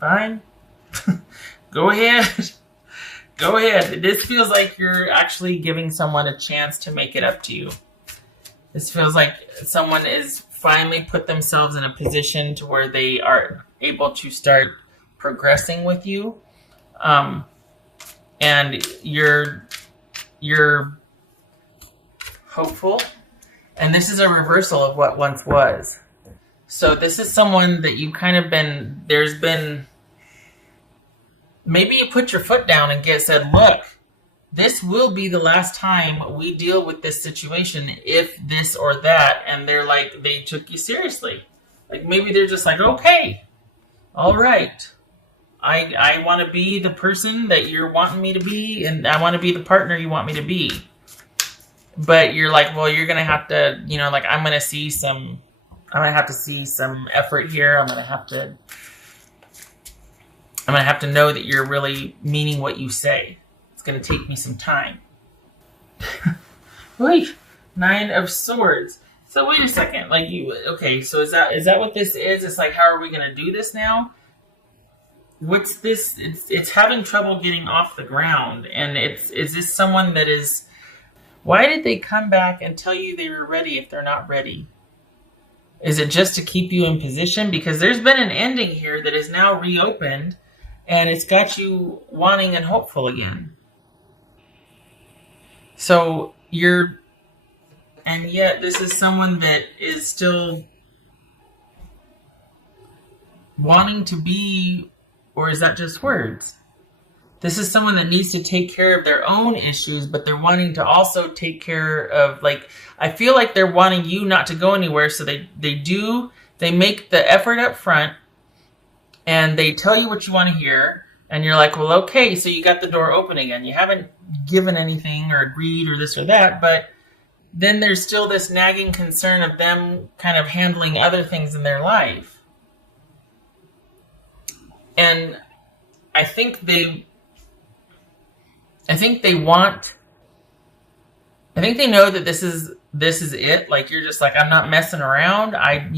Fine. Go ahead. Go ahead. This feels like you're actually giving someone a chance to make it up to you. This feels like someone is finally put themselves in a position to where they are able to start progressing with you. And you're hopeful. And this is a reversal of what once was. So this is someone that you kind of been, there's been, maybe you put your foot down and said, look, this will be the last time we deal with this situation, if this or that. And they're like, they took you seriously. Like maybe they're just like, okay, all right. I want to be the person that you're wanting me to be, and I want to be the partner you want me to be. But you're like, well, you're going to have to, like I'm going to have to see some effort here. I'm going to have to know that you're really meaning what you say. It's going to take me some time. Wait, 9 of Swords. So wait a second. Okay, so is that what this is? It's like, how are we going to do this now? What's this? It's having trouble getting off the ground. And is this someone that is, why did they come back and tell you they were ready if they're not ready? Is it just to keep you in position? Because there's been an ending here that is now reopened, and it's got you wanting and hopeful again. So and yet this is someone that is still wanting to be, or is that just words? This is someone that needs to take care of their own issues, but they're wanting to also take care of, I feel like they're wanting you not to go anywhere. So they make the effort up front, and they tell you what you want to hear. And you're like, well, okay, so you got the door open again. You haven't given anything or agreed or this or that, but then there's still this nagging concern of them kind of handling other things in their life. And I think they know that this is it. Like, you're just like, I'm not messing around. I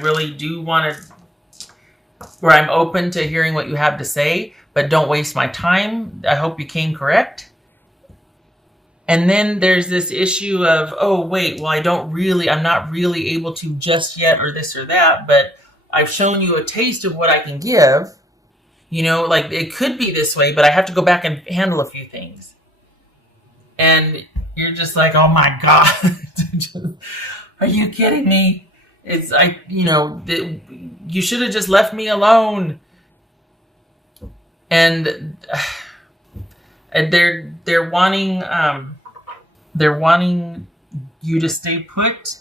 really do want to, where I'm open to hearing what you have to say, but don't waste my time. I hope you came correct. And then there's this issue of, oh, wait, well, I'm not really able to just yet, or this or that, but I've shown you a taste of what I can give. It could be this way, but I have to go back and handle a few things. And you're just like, oh my God, are you kidding me? It's you should have just left me alone. And they're wanting you to stay put.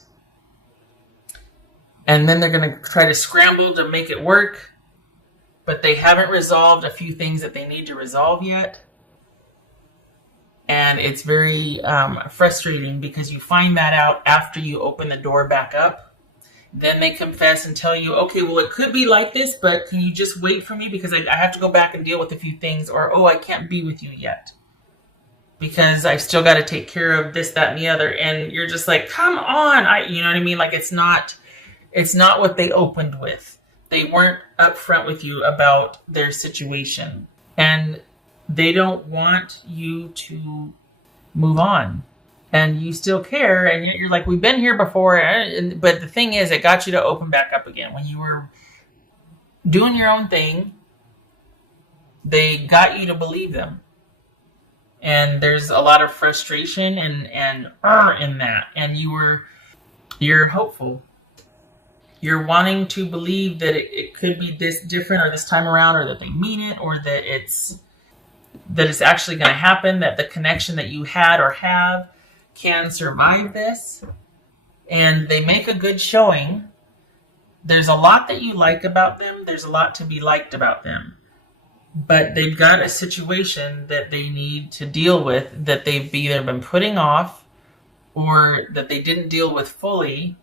And then they're going to try to scramble to make it work. But they haven't resolved a few things that they need to resolve yet. And it's very frustrating, because you find that out after you open the door back up. Then they confess and tell you, okay, well, it could be like this, but can you just wait for me? Because I have to go back and deal with a few things. Or, oh, I can't be with you yet, because I've still got to take care of this, that, and the other. And you're just like, come on. You know what I mean? Like, it's not what they opened with. They weren't upfront with you about their situation. And they don't want you to move on. And you still care, and yet you're like, we've been here before. But the thing is, it got you to open back up again. When you were doing your own thing, they got you to believe them. And there's a lot of frustration and in that. And you're hopeful. You're wanting to believe that it could be this different, or this time around, or that they mean it, or that it's actually going to happen, that the connection that you had or have can survive this. And they make a good showing. There's a lot that you like about them. There's a lot to be liked about them. But they've got a situation that they need to deal with, that they've either been putting off, or that they didn't deal with fully,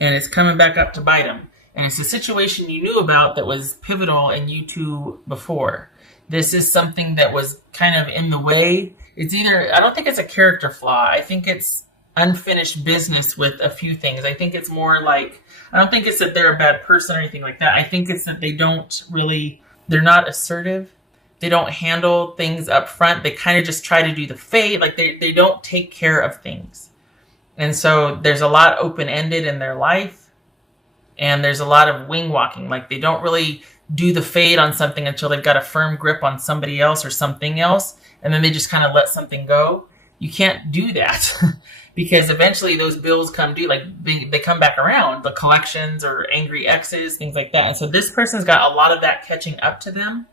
and it's coming back up to bite them. And it's a situation you knew about that was pivotal in you two before. This is something that was kind of in the way. It's either, I don't think it's a character flaw. I think it's unfinished business with a few things. I think it's more like, I don't think it's that they're a bad person or anything like that. I think it's that they're not assertive. They don't handle things up front. They kind of just try to do the fade. Like they don't take care of things. And so there's a lot open-ended in their life. And there's a lot of wing walking. Like they don't really do the fade on something until they've got a firm grip on somebody else or something else. And then they just kind of let something go. You can't do that because eventually those bills come due. Like they come back around, the collections or angry exes, things like that. And so this person's got a lot of that catching up to them,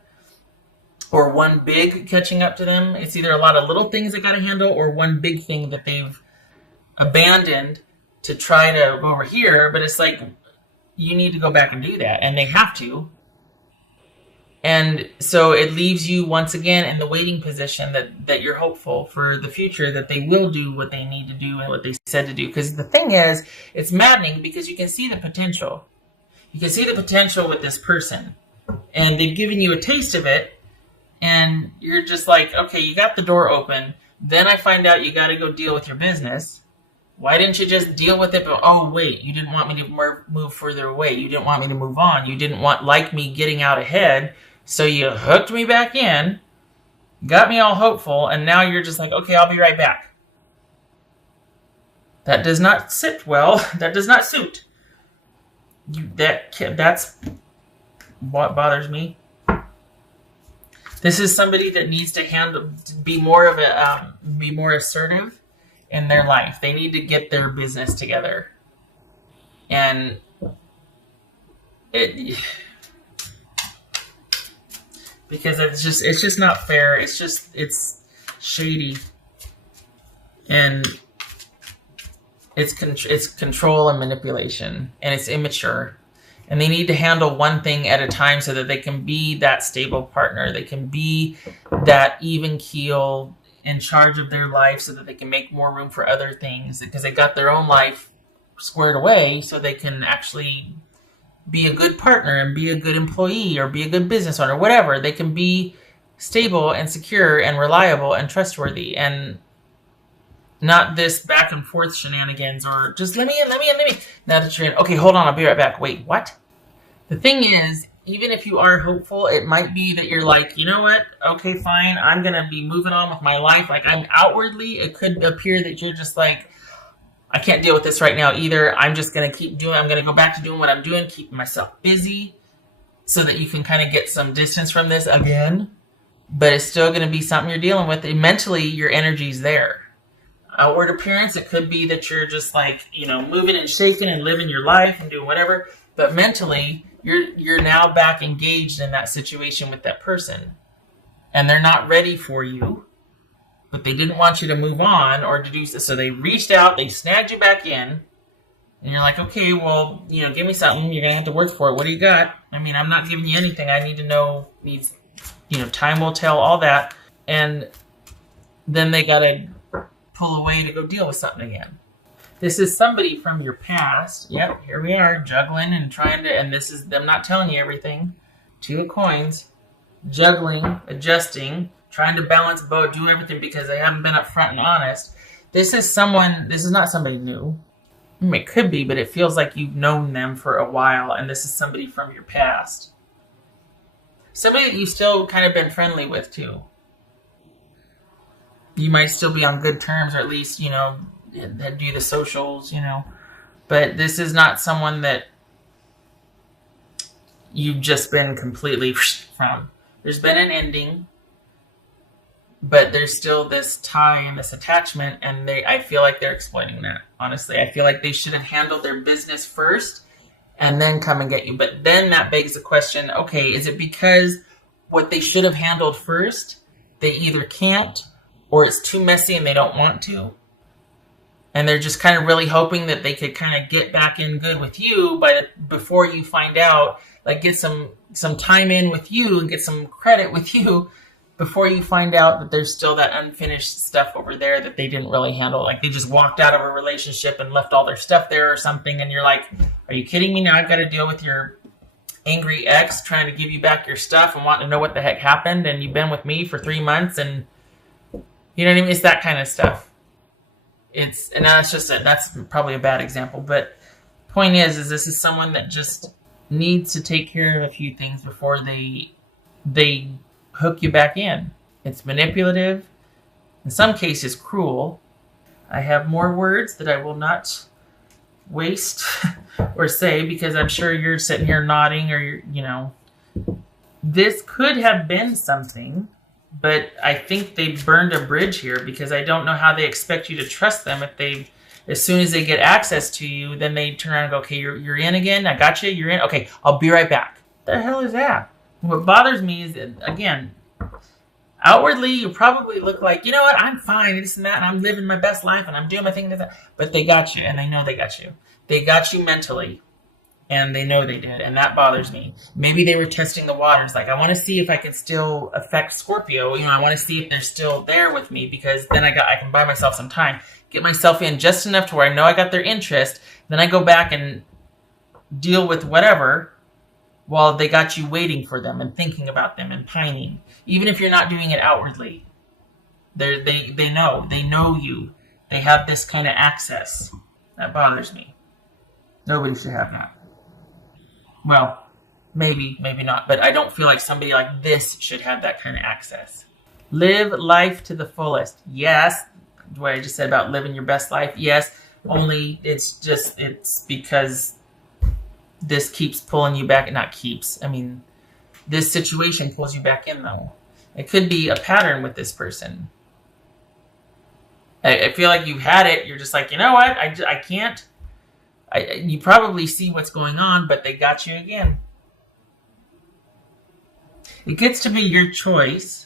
or one big catching up to them. It's either a lot of little things they got to handle or one big thing that they've abandoned to try to go over here. But it's like, you need to go back and do that. And they have to. And so it leaves you once again in the waiting position that you're hopeful for the future, that they will do what they need to do and what they said to do. Because the thing is, it's maddening because you can see the potential. You can see the potential with this person. And they've given you a taste of it. And you're just like, okay, you got the door open. Then I find out you got to go deal with your business. Why didn't you just deal with it? But, oh, wait, you didn't want me to move further away. You didn't want me to move on. You didn't like me getting out ahead. So you hooked me back in, got me all hopeful, and now you're just like, okay, I'll be right back. That does not sit well. That does not suit. That's what bothers me. This is somebody that needs to be more assertive in their life. They need to get their business together, and because it's just not fair. It's shady, and it's control and manipulation, and it's immature. And they need to handle one thing at a time so that they can be that stable partner. They can be that even keel in charge of their life so that they can make more room for other things, because they got their own life squared away so they can actually be a good partner and be a good employee or be a good business owner, whatever. They can be stable and secure and reliable and trustworthy, and not this back and forth shenanigans or just let me in. Now that you're in, okay, hold on, I'll be right back. Wait, what? The thing is, even if you are hopeful, it might be that you're like, you know what? Okay, fine. I'm going to be moving on with my life. Like outwardly, it could appear that you're just like, I can't deal with this right now either. I'm just going to I'm going to go back to doing what I'm doing, keeping myself busy so that you can kind of get some distance from this again. But it's still going to be something you're dealing with. And mentally, your energy's there. Outward appearance, it could be that you're just like, moving and shaking and living your life and doing whatever. But mentally, you're now back engaged in that situation with that person. And they're not ready for you. But they didn't want you to move on or to do so. So they reached out, they snagged you back in. And you're like, okay, well, give me something. You're going to have to work for it. What do you got? I mean, I'm not giving you anything. I need to know. Time will tell, all that. And then they got to pull away to go deal with something again. This is somebody from your past. Yep, here we are, juggling and trying to, and this is them not telling you everything. 2 of coins. Juggling, adjusting, trying to balance both, do everything because they haven't been upfront and honest. This is not somebody new. I mean, it could be, but it feels like you've known them for a while, and this is somebody from your past. Somebody that you've still kind of been friendly with, too. You might still be on good terms, or at least, do the socials, But this is not someone that you've just been completely from. There's been an ending, but there's still this tie and this attachment, and I feel like they're exploiting that, honestly. I feel like they should have handled their business first and then come and get you. But then that begs the question, okay, is it because what they should have handled first, they either can't, or it's too messy and they don't want to? And they're just kind of really hoping that they could kind of get back in good with you, but before you find out, like get some time in with you and get some credit with you before you find out that there's still that unfinished stuff over there that they didn't really handle. Like they just walked out of a relationship and left all their stuff there or something. And you're like, are you kidding me? Now I've got to deal with your angry ex trying to give you back your stuff and wanting to know what the heck happened. And you've been with me for 3 months and you know what I mean? It's that kind of stuff. and that's probably a bad example, but point is this is someone that just needs to take care of a few things before they hook you back in. It's manipulative, in some cases cruel. I have more words that I will not waste or say because I'm sure you're sitting here nodding or this could have been something, but I think they burned a bridge here because I don't know how they expect you to trust them if as soon as they get access to you, then they turn around and go, okay, you're in again. I got you. You're in. Okay, I'll be right back. The hell is that? What bothers me is, again, outwardly, you probably look like, you know what, I'm fine, this and that, and I'm living my best life, and I'm doing my thing. But they got you, and they know they got you. They got you mentally, and they know they did, and that bothers me. Maybe they were testing the waters. Like, I want to see if I can still affect Scorpio. I want to see if they're still there with me, because then I can buy myself some time. Get myself in just enough to where I know I got their interest. Then I go back and deal with whatever while they got you waiting for them and thinking about them and pining. Even if you're not doing it outwardly. They know you. They have this kind of access. That bothers me. Nobody should have that. Well, maybe not. But I don't feel like somebody like this should have that kind of access. Live life to the fullest. Yes. What I just said about living your best life. Yes. Only it's because this keeps pulling you back. Not keeps. I mean, this situation pulls you back in, though. It could be a pattern with this person. I feel like you've had it. You're just like, you know what? I can't. You probably see what's going on, but they got you again. It gets to be your choice.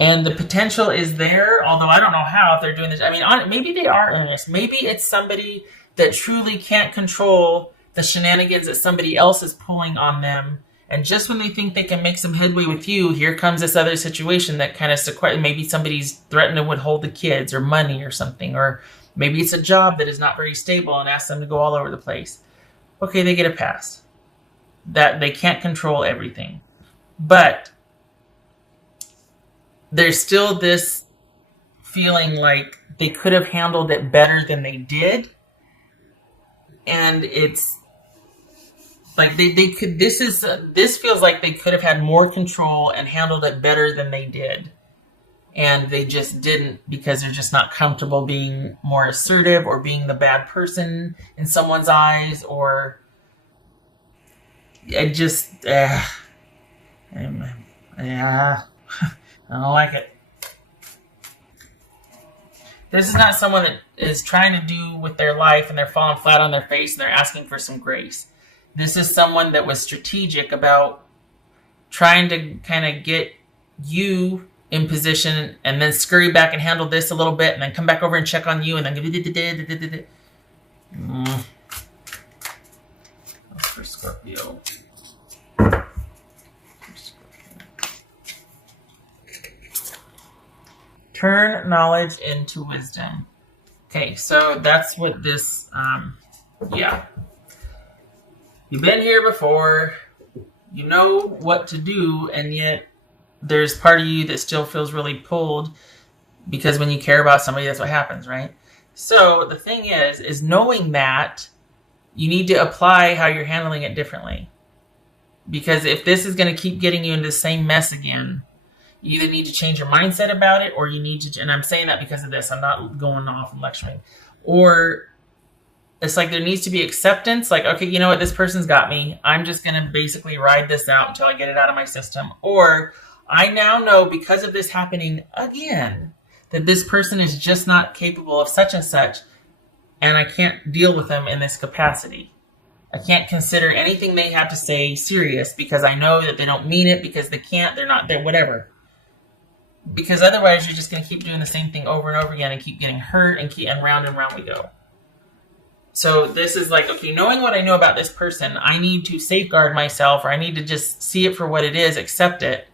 And the potential is there, although I don't know how if they're doing this. I mean, maybe they are earnest. Maybe it's somebody that truly can't control the shenanigans that somebody else is pulling on them. And just when they think they can make some headway with you, here comes this other situation that kind of maybe somebody's threatened to withhold the kids or money or something. Or maybe it's a job that is not very stable and asks them to go all over the place. Okay, they get a pass. That they can't control everything. But there's still this feeling like they could have handled it better than they did. And it's like they could. This feels like they could have had more control and handled it better than they did, and they just didn't because they're just not comfortable being more assertive or being the bad person in someone's eyes. Or I don't like it. This is not someone that is trying to do with their life and they're falling flat on their face and they're asking for some grace. This is someone that was strategic about trying to kind of get you in position and then scurry back and handle this a little bit and then come back over and check on you and then for Scorpio. Turn knowledge into wisdom. Okay, so that's what this, You've been here before. You know what to do, and yet there's part of you that still feels really pulled because when you care about somebody, that's what happens, right? So the thing is knowing that you need to apply how you're handling it differently. Because if this is going to keep getting you into the same mess again, you either need to change your mindset about it, or you need to, and I'm saying that because of this, I'm not going off and lecturing, or it's like there needs to be acceptance, like, okay, you know what, this person's got me. I'm just going to basically ride this out until I get it out of my system. Or I now know because of this happening again, that this person is just not capable of such and such, and I can't deal with them in this capacity. I can't consider anything they have to say serious because I know that they don't mean it, because they can't, they're not there, whatever. Because otherwise you're just going to keep doing the same thing over and over again and keep getting hurt and round we go. So this is like, okay, knowing what I know about this person, I need to safeguard myself, or I need to just see it for what it is, accept it.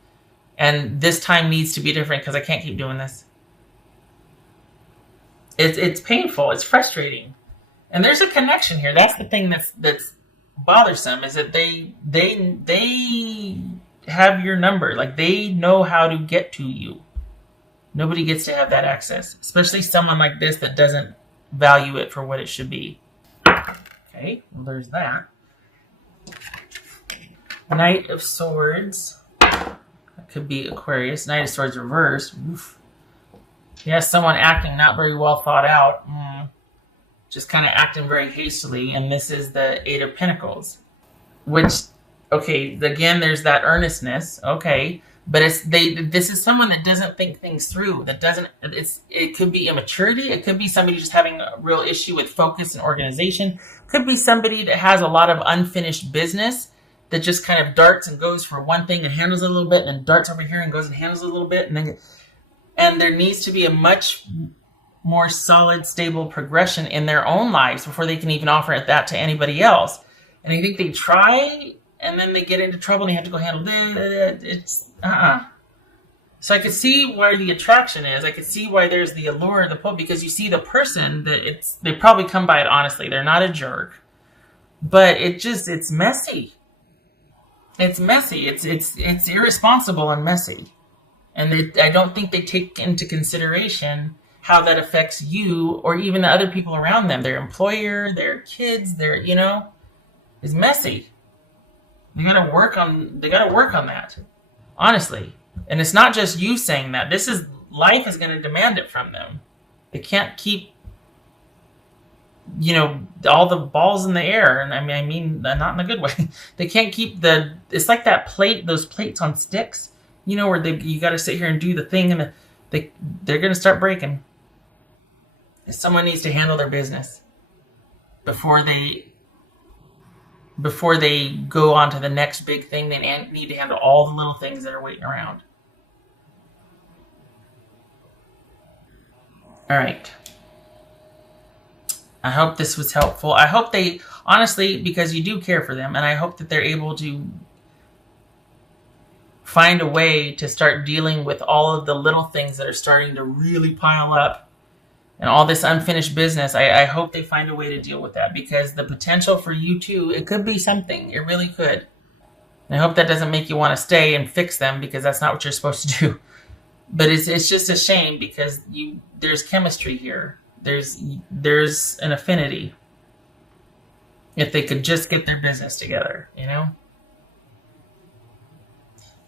And this time needs to be different because I can't keep doing this. It's painful. It's frustrating. And there's a connection here. That's the thing that's bothersome, is that they have your number. Like, they know how to get to you. Nobody gets to have that access, especially someone like this that doesn't value it for what it should be. Okay, well, there's that. Knight of Swords. That could be Aquarius. Knight of Swords reversed. Oof. Yeah, someone acting not very well thought out. Just kind of acting very hastily. And this is the Eight of Pentacles. Which, okay, again, there's that earnestness. Okay. But this is someone that doesn't think things through. It could be immaturity. It could be somebody just having a real issue with focus and organization. It could be somebody that has a lot of unfinished business that just kind of darts and goes for one thing and handles it a little bit, and then darts over here and goes and handles it a little bit, and there needs to be a much more solid, stable progression in their own lives before they can even offer that to anybody else. And I think they try, and then they get into trouble and they have to go handle this. So I could see where the attraction is. I could see why there's the allure of the pull, because you see the person that they probably come by it honestly. They're not a jerk, but it's messy. It's messy. It's irresponsible and messy. And I don't think they take into consideration how that affects you or even the other people around them. Their employer, their kids, is messy. They gotta work on that. Honestly. And it's not just you saying that. Life is gonna demand it from them. They can't keep all the balls in the air, and I mean not in a good way. They can't keep it's like that plate, those plates on sticks, where you got to sit here and do the thing, and they're going to start breaking. Someone needs to handle their business before they go on to the next big thing. They need to handle all the little things that are waiting around. All right. I hope this was helpful. I hope they, honestly, because you do care for them, and I hope that they're able to find a way to start dealing with all of the little things that are starting to really pile up and all this unfinished business. I hope they find a way to deal with that, because the potential for you too, it could be something. It really could. And I hope that doesn't make you want to stay and fix them, because that's not what you're supposed to do. But it's just a shame, because there's chemistry here. There's an affinity. If they could just get their business together, All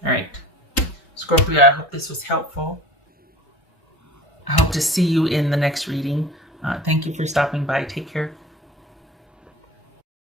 right. Scorpio, I hope this was helpful. I hope to see you in the next reading. Thank you for stopping by. Take care.